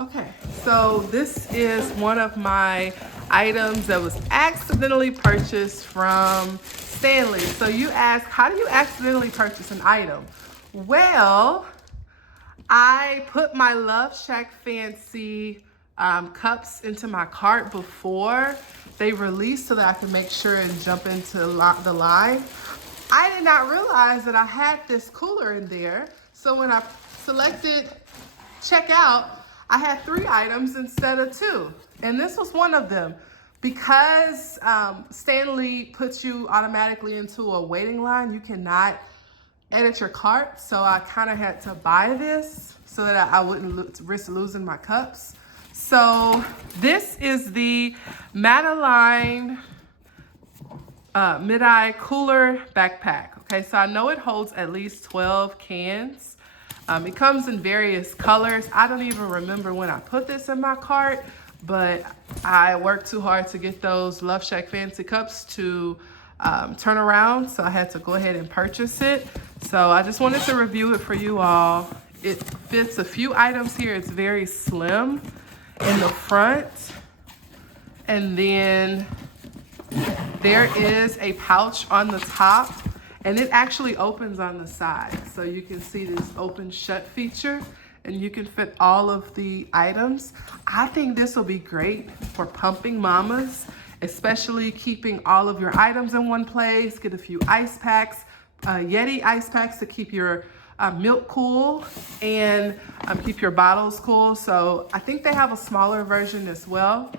Okay, so this is one of my items that was accidentally purchased from Stanley. So you ask, how do you accidentally purchase an item? Well, I put my Love Shack Fancy cups into my cart before they released so that I could make sure and jump into the line. I did not realize that I had this cooler in there. So when I selected checkout, I had 3 items instead of 2. And this was one of them. Because Stanley puts you automatically into a waiting line, you cannot edit your cart. So I kind of had to buy this so that I wouldn't risk losing my cups. So this is the Madeline mid-eye cooler backpack. Okay, so I know it holds at least 12 cans. It comes in various colors. I don't even remember when I put this in my cart, but I worked too hard to get those Love Shack Fancy cups to turn around, so I had to go ahead and purchase it. So I just wanted to review it for you all. It fits a few items here. It's very slim in the front. And then there is a pouch on the top, and it actually opens on the side. So you can see this open shut feature, and you can fit all of the items. I think this will be great for pumping mamas, especially keeping all of your items in one place. Get a few ice packs, Yeti ice packs to keep your milk cool and keep your bottles cool. So I think they have a smaller version as well.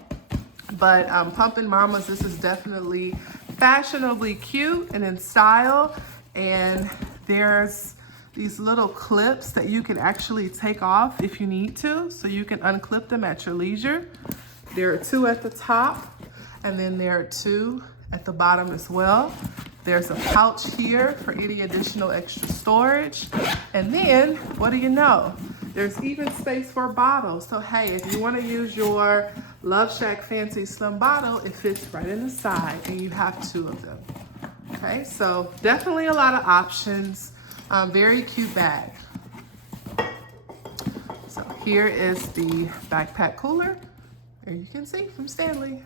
But pumping mamas, this is definitely fashionably cute and in style. And there's these little clips that you can actually take off if you need to, so you can unclip them at your leisure. There are 2 at the top, and then there are 2 at the bottom as well. There's a pouch here for any additional extra storage. And then, what do you know? There's even space for a bottle. So hey, if you want to use your Love Shack Fancy Slim bottle, it fits right in the side, and you have 2 of them. Okay, so definitely a lot of options. Very cute bag. So here is the backpack cooler, there you can see, from Stanley.